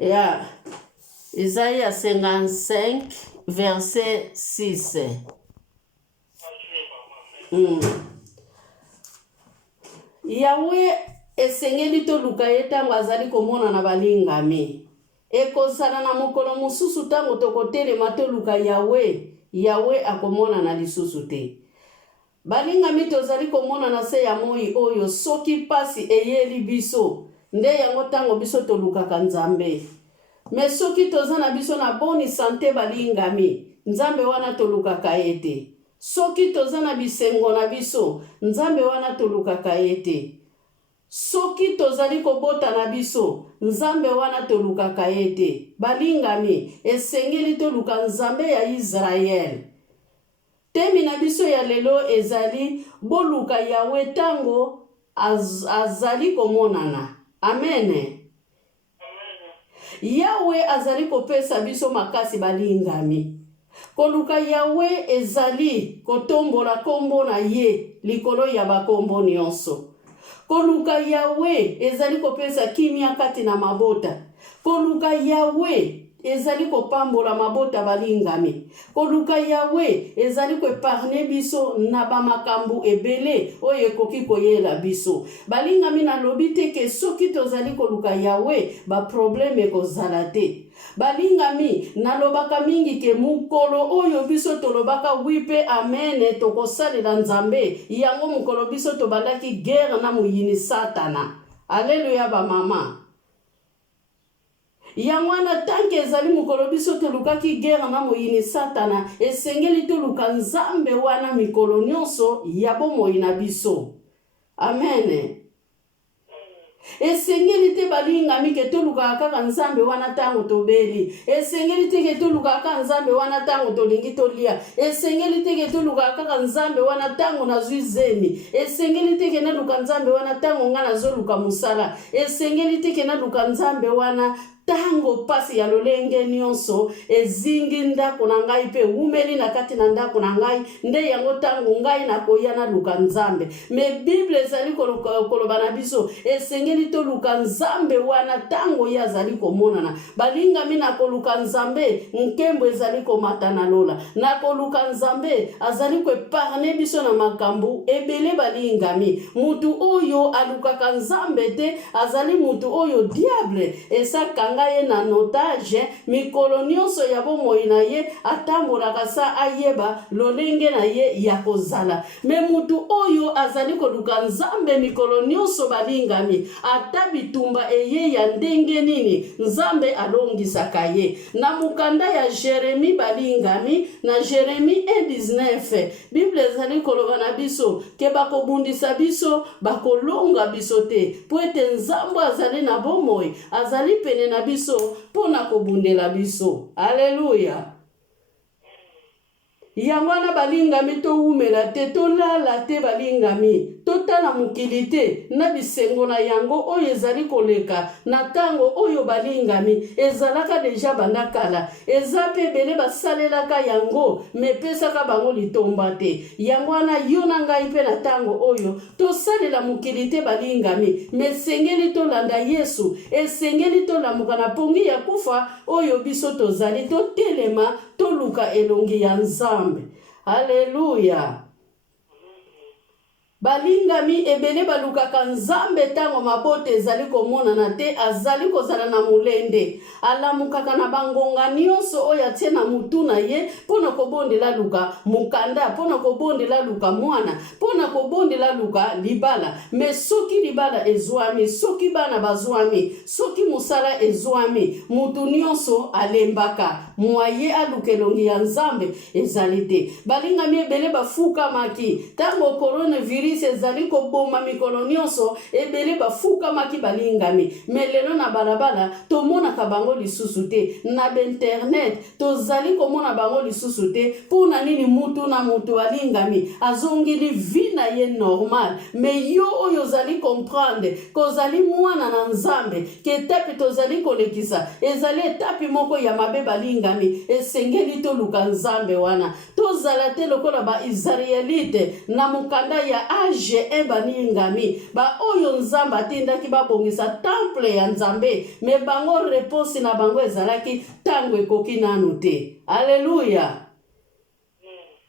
Yeah. Isaïe 55, verset 6. Yahweh esengeli toluka ye ntango azali komona na balingami. Ekozala na mokolo mosusu ntango tokotelema toluka Yahweh akomona na lisusu te. Balingami tozali komona na se ya moi oyo soki pasi eyeli biso nde yango ntango biso tolukaka Nzambe. Me soki toza na biso na boni sante balingami, Nzambe wana tolukaka ye te. Soki toza na bisengo na biso, Nzambe wana tolukaka ye te. Soki tozali kobota na biso, Nzambe wana tolukaka ye te. Balingami, esengeli toluka Nzambe ya Israel. Temi na biso ya lelo ezali boluka Yahweh tango azali komonana. Amen. Yahweh azali kopesa biso makasi balingami. Koluka Yahweh ezali kotombola kombo na ye likolo ya bakombo nyonso. Koluka Yahweh ezali kopesa kimia kati na mabota. Koluka Yahweh ezali kopambola mabota balingami. Koluka Yahweh ezali koepargne biso na bamakambu ebele oyo ekoki koyela biso. Balingami na lobi te ke soki tozali koluka Yahweh ba probleme ekozala te. Balingami nalobaka mingi ke mukolo oyo biso tolobaka wipe amen tokosalela Nzambe yango mukolo biso tobandaki guerre na muyini Satana. Alleluya ba mama. Yangwana tanke ezali mukolo biso tolukaki guerre na muyini Satana esengeli toluka Nzambe wana mikolo nyonso ya bomoi na biso. Amen. Esengeli te balingami ke toluka kaka Nzambe wana tango tobeli. Esengeli te ke toluka kaka Nzambe wana tango tolingi tolia. Esengeli te ke toluka kaka Nzambe wana tango nazwi zemi. Esengeli te ke naluka Nzambe wana tango nga nazoluka musala. Esengeli te ke naluka Nzambe wana tango pasi ya lolenge nyonso ezingi ndako na ngai pe umeli na kati na ndako na ngai nde yango tango ngai na koya na luka Nzambe. Me Bible ezali koloba na biso esengeli to luka Nzambe wana tango ya zali komonana. Balingami na koluka Nzambe nkembo ezali komata na lola. Na koluka Nzambe azali koepargne biso na makambu ebele balingami. Mutu oyo alukaka Nzambe te azali mutu oyo diable esaka ye na notage mikolo nyonso ya bomoi na ye atambolaka sa ayeba lolenge na ye ya kozala. Me mutu oyo azali koluka Nzambe mikolo nyonso balingami ata bitumba eye ya ndenge nini Nzambe alongisaka ye. Na mukanda ya Jeremi balingami na Jeremi 1:19 Bible ezali koloba na biso ke bakobundisa biso bakolonga biso te po ete Nzambe azali na bomoi azali pene na biso pona kobundela biso. Alleluya. Yangwana balingami to umela te to lala te balingami totala mukili te na bisengo na yango oyo ezali koleka na tango oyo balingami ezalaka deja bandakala eza pe bele basalelaka yango mepesaka bango litomba te. Yangwana yo na ngai pe na tango oyo tosalela mukili te balingami mesengeli tolanda Yesu esengeli tolamuka na pongi ya kufa oyo biso tozali totelema toluka elongi ya Nzambe. Haleluya. Balingami ebele balukaka Nzambe tango mabote ezali komonana te azali kozala na mulende alamukaka na bangonga nyonso oyo atie na mutu na ye pona kobondela luka mukanda pona kobondela luka mwana pona kobondela luka libala. Me soki libala ezwami soki bana bazwami soki musala ezwami mutu nyonso alembaka mwaye alukelongi ya Nzambe ezali te. Balingami ebele bafuka maki tango coronavirus ezali koboma mikolo nyonso ebele bafuka maki balingami. Melelo na balabala tomonaka bango lisusu te na internet tozali komona bango lisusu te pona nini mutu na mutu alingami azongili vi na ye normal. Me yo oyo zali comprendre kozali mwana na Nzambe ke etape tozali kolekisa ezali etape moko ya mabe balingami esengeli toluka Nzambe wana tozala te lokola ba Israelite na mukanda ya age balingami ba oyo nzambe atindaki babongisa temple ya nzambe me bango réponse na bango ezalaki tango ekoki nanu te. Alléluia.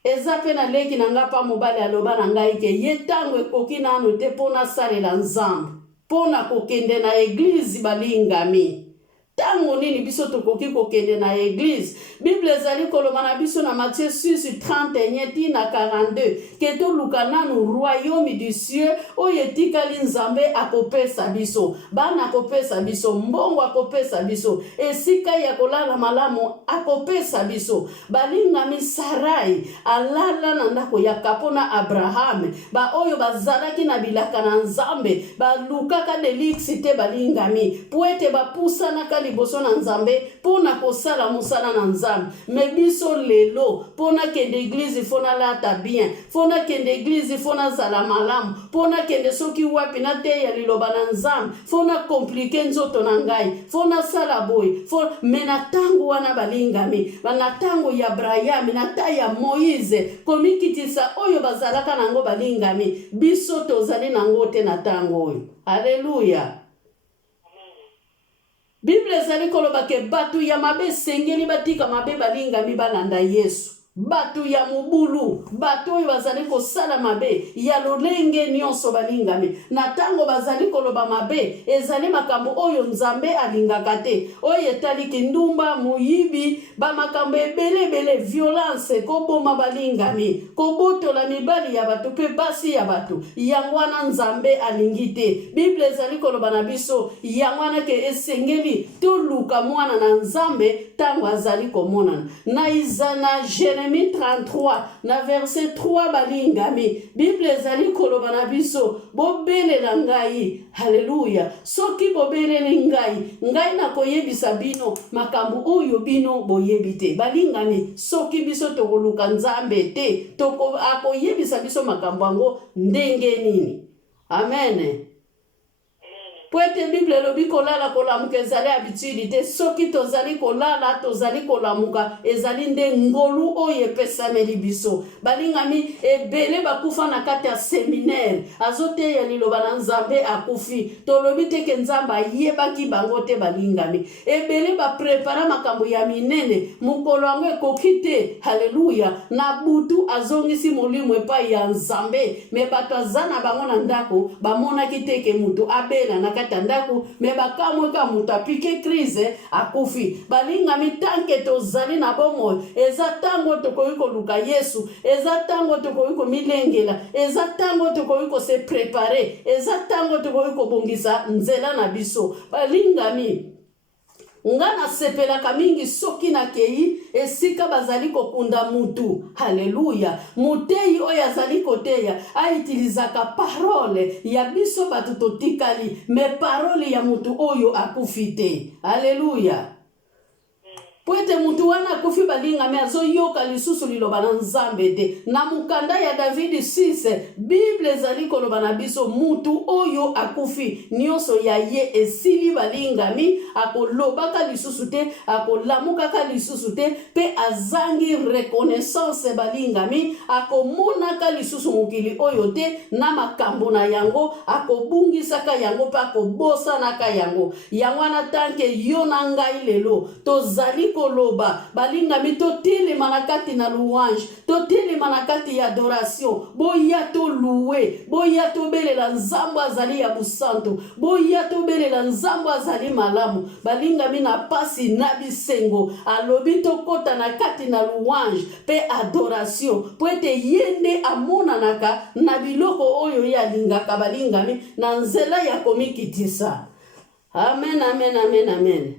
Eza pe na leki na nga pa mobali aloba na ngai ke ye tango ekoki nanu te pona salela nzambe pona kokende na église balingami. Tango nini biso tokoki kokende na église. Bible ezali koloba na biso na Matthieu 6:31 ti na 42 ke toluka nanu royaume du cieux oyo etikali nzambe akopesa biso, bana akopesa biso, mbongo akopesa biso, esika ya kolala malamu akopesa biso. Balingami Sarai alala na ndako ya kapona Abraham ba oyo bazalaki na bilaka na nzambe balukaka deliksi te balingami poete bapusana liboso na nzambe pona kosala musala na nzambe. Me biso lelo pona kende église fona lata bien, fona kende église fona zala malamu, pona kende soki wapi na te ya liloba na nzambe, fona komplike nzoto na ngai, fona sala boy, fona mena tango wana balingami, bana tango ya Abraham na ta ya Moïse komikitisa oyo bazalaka nango balingami, biso tozali nango te na tango oyo. Alléluia. Bible ezali koloba ke batu ya mabe sengeli batika mabe balingami balanda Yesu. Batu ya mubulu, batu oyo bazali kosala mabe ya lolenge nyonso balingami. Na tango bazali koloba mabe ezali makambo oyo nzambe alingaka te. Oyo etali kindumba, muyibi, ba makambo ebele violence koboma balingami, kobotola mibali ya batu pe basi ya batu. Yangwana nzambe alingi te. Bible ezali koloba na biso yangwana ke esengeli toluka mwana na nzambe tango azali komonana. Na izana Jérémie 33 na verset 3 balingami. Bible ezali koloba na biso bobele na ngai. Haleluya. Soki bobele ngai na koyebisa bino makambo oyo bino boyebite. Balingami soki biso tokoluka nzambe te toko akoyebisa biso makambo ango ndenge nini. Amen. Poete Bible lobi kolala kolamuka ezali habitude te. Soki tozali kolala tozali kolamuka ezali nde ngolu oyo epesameli biso. Balingami ebele bakufa na kati ya seminaire azote ya liloba na nzambe akufi. Tolobi teke nzamba yebaki bango te balingami. Ebele ba prepara makambo ya minene mukolo ango ekoki te. Haleluya. Na butu azongisi molimo epai ya nzambe. Me bato azana bango na ndako bamonaki teke mutu abela na kata ndaku me bakamwe ka mutu apike crise akufi. Balingami tanke tozali na bomo eza tango tokoki koluka Yesu, eza tango tokoki komilengela, eza tango tokoki ko se préparer, eza tango tokoki kobongisa nzela na biso. Balingami ngana sepelaka mingi soki na kei esika bazali kokunda mutu. Haleluya. Muteyi oyo azali koteya aitilizaka parole ya biso batu totikali me parole ya mutu oyo akufite. Haleluya. Poete mutu wana akufi balingami azoyoka lisusu liloba na nzambe te. Na mukanda ya David 6 Bible ezali koloba na biso mutu oyo akufi nyonso ya ye esili balingami akolobaka lisusu te, akolamukaka lisusu te, pe azangi reconnaissance balingami akomonaka lisusu mukili oyo te na makambo na yango akobungisaka yango pa akobosanaka yango. Yangwana tanke yo na ngai lelo tozali koloba balingami totelema na kati na louange, totelema na kati ya adoration, boya to louer, boya to belela nzambo azali ya busanto, boya to belela nzambo azali malamu. Balingami na pasi na bisengo alobi to kota na kati na louange pe adoration poete yende amonanaka na biloko oyo ya lingaka balingami na nzela ya komikitisa. Amen, amen, amen, amen.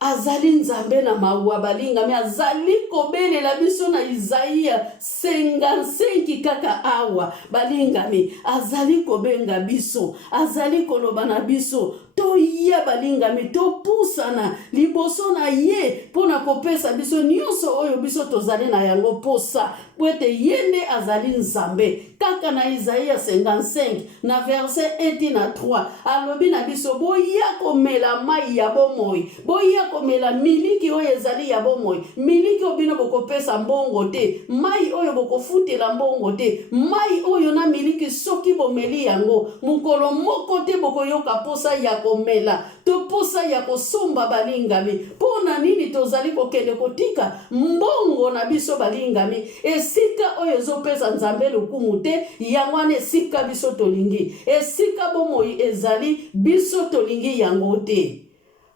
Azali nzambe na mawa balingami azali kobelela biso na Isaia 55 kaka awa balingami azali kobenga biso, azali koloba na biso to toya balingami topusana liboso na ye pona kopesa biso nyonso oyo biso tozali na yango posa pwete yende azali nzambe. Kaka na Isaïe 55 na verset 1 na 3 alobi na biso boya komela mai ya bomoi, boya komela miliki oyo ezali ya bomoi, miliki obino bokopesa mbongo te, mai oyo bokofutela mbongo te, mai oyo na miliki soki bomeli yango mukolo moko te bokoyoka posa ya komela to posa ya kosomba balingami. Pona nini tozali kokende kotika mbongo na biso balingami esika oyo ezopesa nzambe lokumu te, yangwane esika biso tolingi, esika bomoi ezali biso tolingi yango te.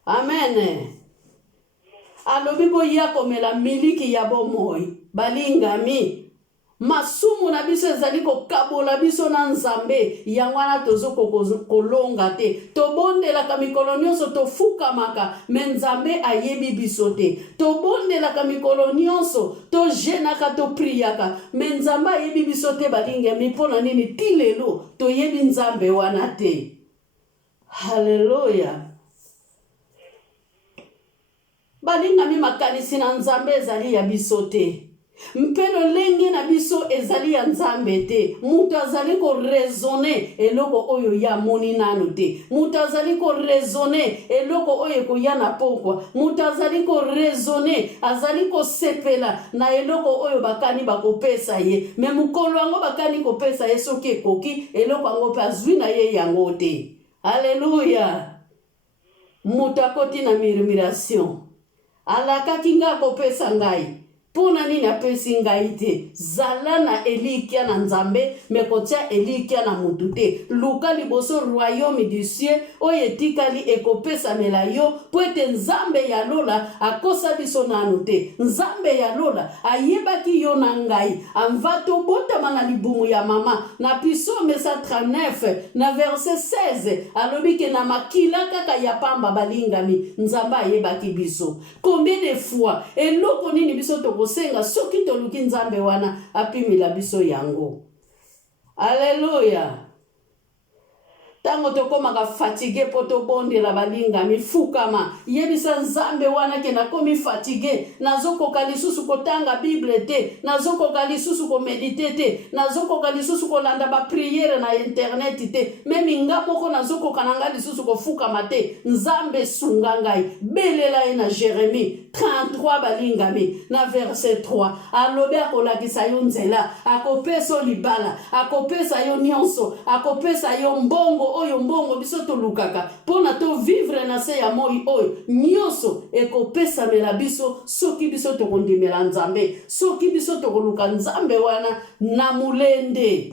Amen. Alobi boya komela miliki ya bomoi balingami masumu na biso ezali kokabola biso na nzambe, yangwana tozoko kolonga te, tobondelaka mikolo nyonso tofukamaka me nzambe ayebi biso te, tobondelaka mikolo nyonso tojenaka topriaka me nzambe ayebi biso te balingami. Mpona nini ti lelo toyebi nzambe wana te? Haleluya. Balingami makanisi na nzambe ezali ya biso te, mpelo lenge na biso ezali ya nzambe te. Mutu azali ko raisonner eloko oyo ya moni nanu te, mutu azali ko raisonner eloko oyo ko ya na pokwa, mutu azali ko raisonner azali ko sepela na eloko oyo bakani bakopesa ye me mukolo yango bakani kopesa ye soki ekoki eloko yango pe azwi na ye yango te. Haleluya. Mutu akoti na murmuration alakaki nga kopesa ngai, pona nini apesi ngai te? Zala na elikia na nzambe mekotia elikia na mutu te. Luka liboso royaume du ciel oyo etikali ekopesa mela yo pwete nzambe ya lola akosa biso nanu te. Nzambe ya lola ayebaki yo na ngai amvato botama na libumu ya mama na Psaume 139 na verset 16 alobi ke na makila kaka ya pamba balingami nzambe ayebaki biso. Combien de fois eloko nini biso tokosenga soki toluki nzambe wana apimila biso yango. Haleluya. Tango tokomaka fatigue po tobondela balingami fukama yebisa nzambe wana ke nakomi fatigue, nazokoka lisusu kotanga Bible te, nazokoka lisusu ko medite te, nazokoka lisusu kolanda ba priere na internet te, memi nga moko nazokoka nanga lisusu kofukama te. Nzambe sunga ngai. Belela ye na Jérémie 33 balingami na verset 3 alobe akolakisa yo nzela, akopesa libala, akopesa yo nyonso, akopesa yo mbongo oyo mbongo biso tolukaka pona to vivre na se ya moi oyo nyonso ekopesa mela biso soki biso tokondimela nzambe, soki biso tokoluka nzambe wana na mulende.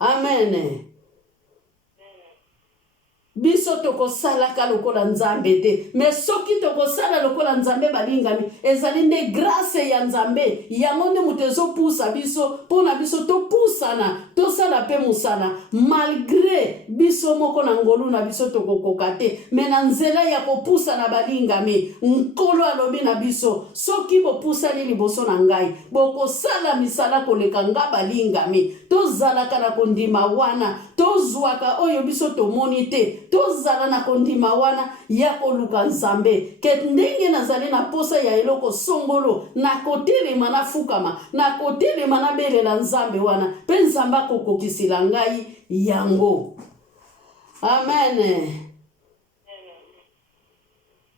Amen. Biso tokosalaka lokola nzambe te, me soki tokosala lokola nzambe balingami ezali nde grâce ya nzambe yango nde mutu ezopusa biso pona biso topusana tosala pe musala malgré biso moko na ngolu na biso tokokoka te, me na nzela ya kopusana balingami nkolo alobi na biso soki bopusani liboso na ngai bokosala misala koleka nga balingami. Tozalaka na kondima wana, tozwaka oyo biso tomoni te, tozala na kondima wana ya koluka nzambe ke ndenge nazali na posa ya eloko songolo na kotelema na fukama, na kotelema na belela nzambe wana pe nzambe akokokisila ngai yango. Amen.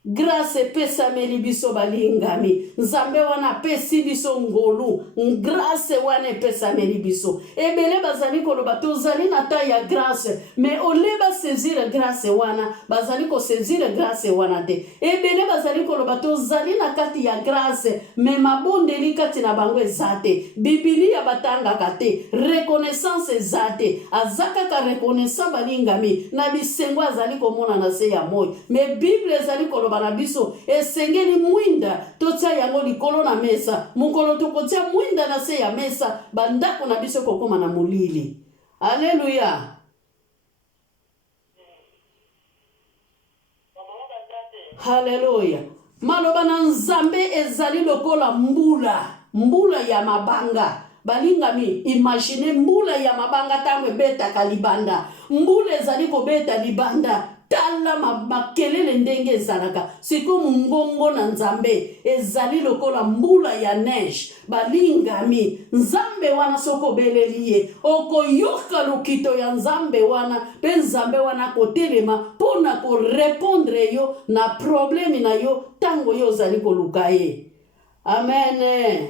Grâce pesa meli biso balingami nzambe wana pesi biso ngolu, grâce wana pesa meli biso ebele bazali koloba tozali na ta ya grâce me oleba saisir grâce wana bazali ko saisir grâce wana te. Ebele bazali koloba tozali na kati ya grâce me mabondeli kati na bango ezate, Biblia batangaka te, reconnaissance ezate, azaka ka reconnaissance balingami na bisengo azali komona na se ya moi me Bible ezali koloba na biso esengeli mwinda totia yango likolo na mesa, mukolo tokotia mwinda na se ya mesa bandako na biso kokoma na mulili. Haleluya. Haleluya. Maloba na nzambe ezali lokola mbula ya mabanga balingami. Imagine mbula ya mabanga tango ebeta kalibanda, mbula ezali kobeta libanda tala makelele ndenge ezalaka sikoyo ngongo na nzambe ezali lokola mbula ya neige balingami nzambe wana soko beleli ye okoyoka lokito ya nzambe wana pe nzambe wana kotelema mpona korepondre yo na problemi na yo tango yo ozali koluka ye. Amen.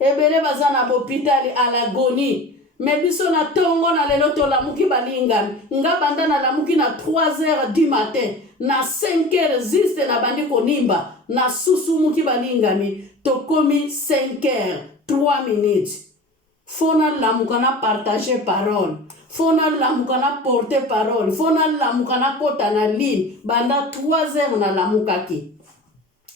Ebele baza na bopitali alagoni me biso na tongo na lelo tolamuki balingami nga banda na lamuki na 3h du matin na 5h juste na bandi konimba na susumuki balingami tokomi 5h 3 minutes. Fona lamuka na partager parole, fona lamuka na porter parole, fona lamuka na kota na ligne banda 3h na lamukaki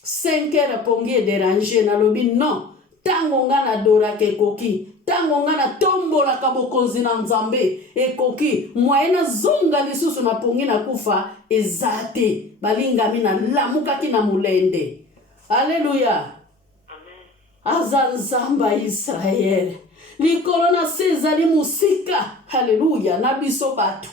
5h pongi déranger na lobi non tango nga na doraka ekoki tango nga na tombolaka bokonzi na nzambe ekoki mwaena zonga lisusu na pongi na kufa ezate balingami na lamukaki na mulende. Alleluya. Aza nzamba Israel likolo na se ezali musika. Haleluya. Na biso batu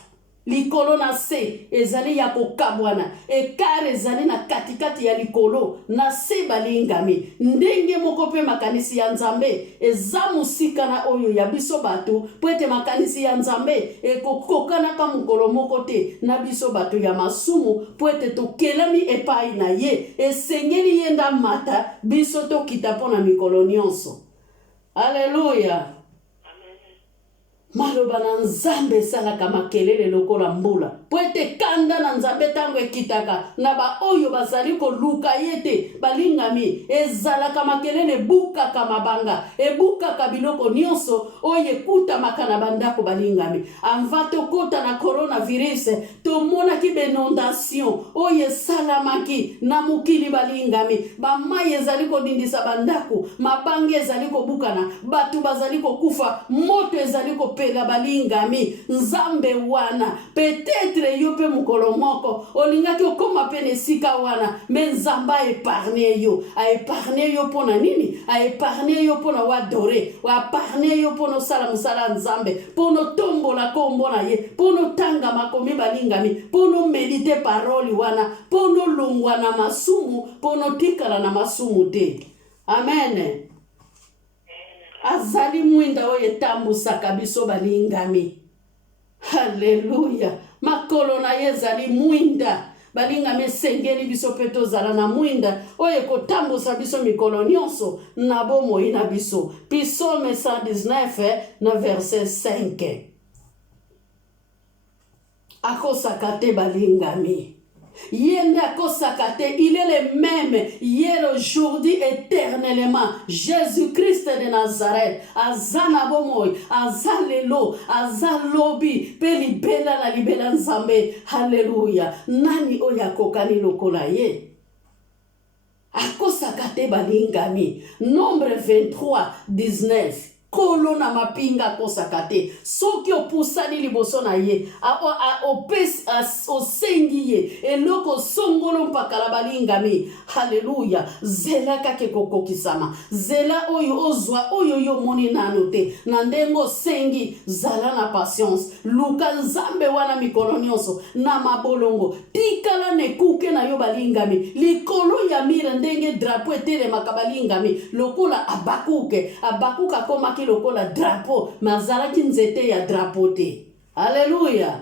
likolo na se ezali ya kokabwana ekare ezali na katikati ya likolo na se balingami ndenge moko pe makanisi ya nzambe eza musika na oyo ya biso batu pwete makanisi ya nzambe ekokokana ka mukolo moko te na biso batu ya masumu pwete tokelami epai na ye esengeli yenda mata biso tokita pona mikolo nyonso. Alleluya. Maloba na nzambe salaka makelele lokola mbula pwete kanda na nzambe tango ekitaka na ba oyo bazali koluka yete balingami ezalaka makelele buka kama banga ebuka kabiloko nyonso oye kuta makana bandako balingami anva tokota na coronavirus tomona ki benondation oye salamaki na mukili balingami bamai ezali kodindisa bandako mabange ezali kobukana batu bazali kokufa moto ezali pela balingami nzambe wana peut-être yo pe mukolo moko olingaki okoma pene sika wana me nzamba épargner yo a épargner yo pona nini a épargner yo pona wadore wa épargner yo pona sala musala nzambe pono tombola kombo na ye pono tanga makomi balingami pono medite paroli wana pono lungwa na masumu pono tikala na masumu te. Amen. Azali mwinda oye tambusaka biso balingami. Haleluya. Makolo na ye zali mwinda balingami sengeli biso peto zala na mwinda oye kotambusa biso mikolo nyonso na bomoi na biso. Psaume 119 na verset 5. Akosaka te balingami. Yenda kosakate, il est le même hier, aujourd'hui, éternellement. Jésus-Christ de Nazareth, azana bomoy, azalelo, azalobi, peli bela la libela nzambe. Hallelujah. Nani oya kokani lokola ye? Akosakate balingami. Nombre 23, 19. Kolo na mapinga kosakate soki opusani liboso na ye osengi ye eloko songolo mpakala balingami. Haleluya. Zela kake kokokisama zela oyo ozwa oyo yo moni nano te na ndengo sengi zala na patience luka nzambe wana mikolo nyonso na mabolongo tikala nekuke na yo balingami likolo ya mire ndenge drapo etelemaka balingami lokola abakuka komaki lokola drapo mazalaki nzete ya drapo te. Haleluya.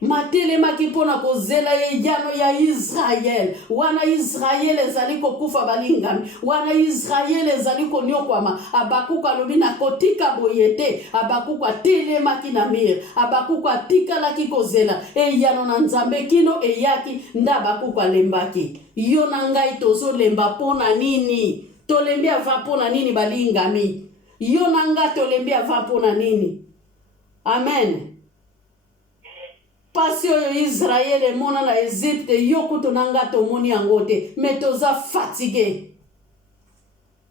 Matelemaki mpona kozela ye yano ya Israel wana Israel ezali kokufa balingami wana Israel ezali konyokwama abakuka lobi na kotika boyete abakuka telemaki na mire abakuka tikalaki kozela yano na nzambe kino eyaki nda abakuka lembaki yo na ngai tozo lemba pona nini tolembi ava pona nini balingami yo na nga tolembi ava pona nini. Amen. Pasi oyo Israel mona na Egypte yo kuto nanga tomoni yango te me toza fatigué.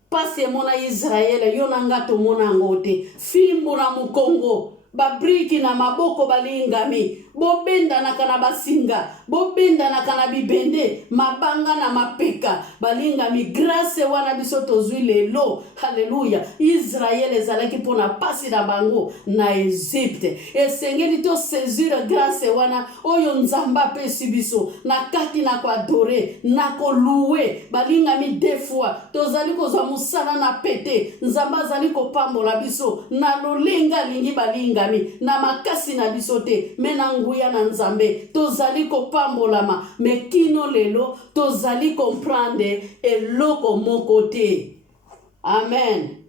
Pasi mona Israel yo nanga tomona yango te fimbo na mukongo babriki na maboko balingami, bobenda na kana basinga, bobenda na kana bibende, mabanga na mapeka, balingami grâce wana biso tozwi lelo. Haleluya. Israël ezalaki pona pasi na bango na Egypte. Esengeli to saisir grâce wana oyo nzamba pesi biso na kati na ko adore, na ko louer, balingami deux fois. Tozali kozwa musala na pete, nzamba zali ko pambola biso na lolenga lingi balinga na makasi na bisote mena nguya na nzambe tozali kopambolama mekino lelo tozali comprendre eloko moko te. Amen.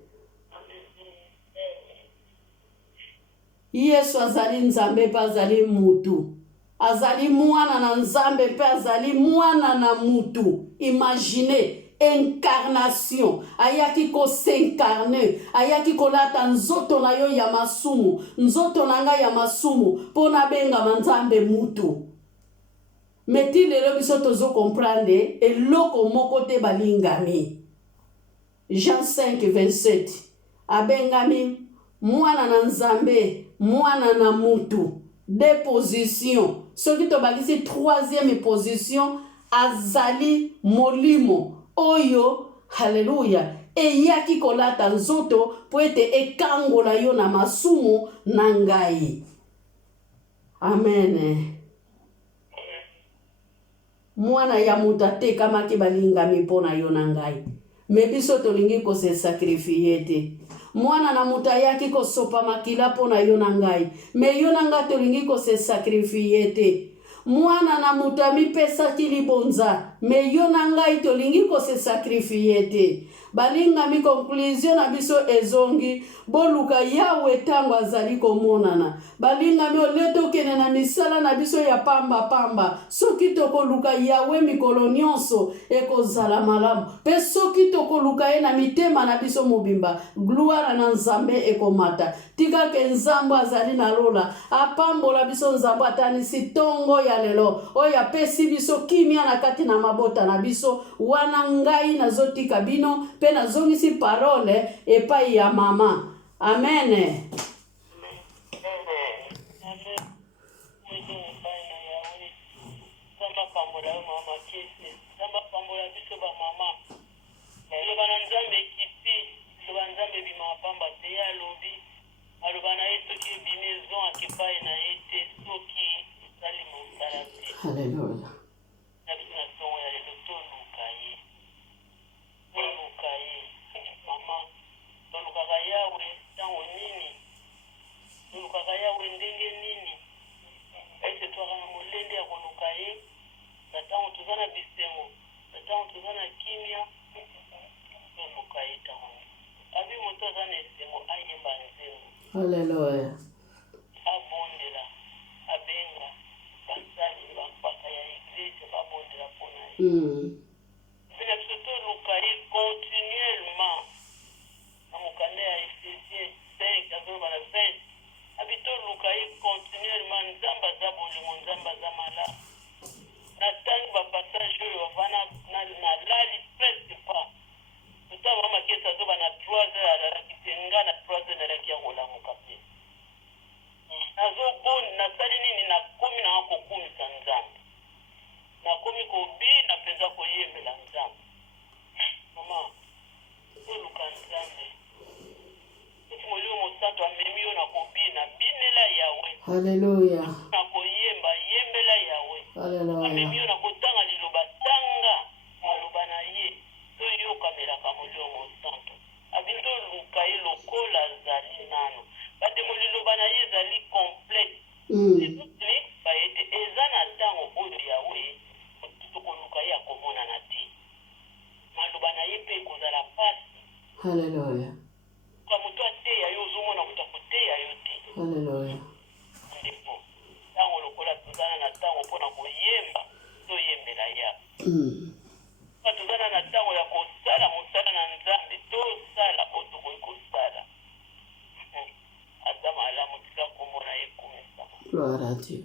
Yesu azali nzambe pa azali mutu, azali mwana na nzambe pe azali mwana na mutu. Imaginez incarnation, ayaki ko s'incarner, ayaki ko lata nzoto na yo ya masumu, nzoto na nga ya masumu, pona benga manzambe mutu. Meti lelo biso tozo comprendre eloko moko te balingami. Jean 5:27 abengami mwana na nzambe, mwana na mutu. Deux positions. Soki to balisi troisième position azali molimo oyo, haleluya, eyaki kolata nzoto po ete ekangola yo na masumu na ngai. Amen. Mwana ya mutu atekamaki balingami mpona yo na ngai, me biso tolingi kose sakrifie te. Mwana na mutu ayaki kosopa makila mpona yo na ngai, me yo na ngai tolingi kose sakrifie te. Mwana na mutu amipesaki libonza, me yo na ngai tolingi kose sakrifie te. Balingami conclusion na biso ezongi, boluka Yawe tango azali komonana. Balingami oleto kene na misala na biso ya pamba pamba, soki tokoluka Yawe mikolo nyonso ekozala malamu. Pe soki tokoluka ye na mitema na biso mobimba, gloire na nzambe ekomata. Tika ke nzambo azali na lola, apambola biso nzambo atanisi tongo ya lelo, oya pesi biso kimia na kati na mabota na biso, wana ngai na zotika bino, pe na zongisi parole epai ya mama. Amen. Hallelujah. Hallelujah. Hallelujah. Hallelujah. Hallelujah. Hallelujah. Gloire à Dieu.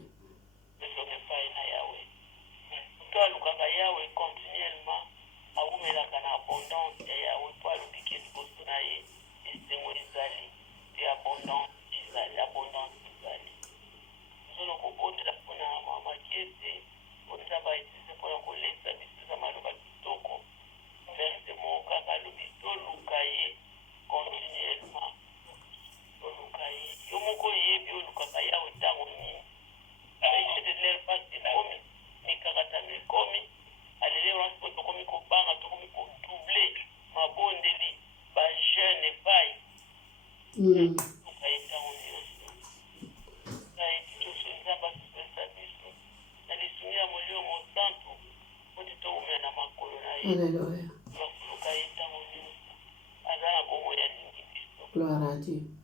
Alléluia. Gloire à Dieu.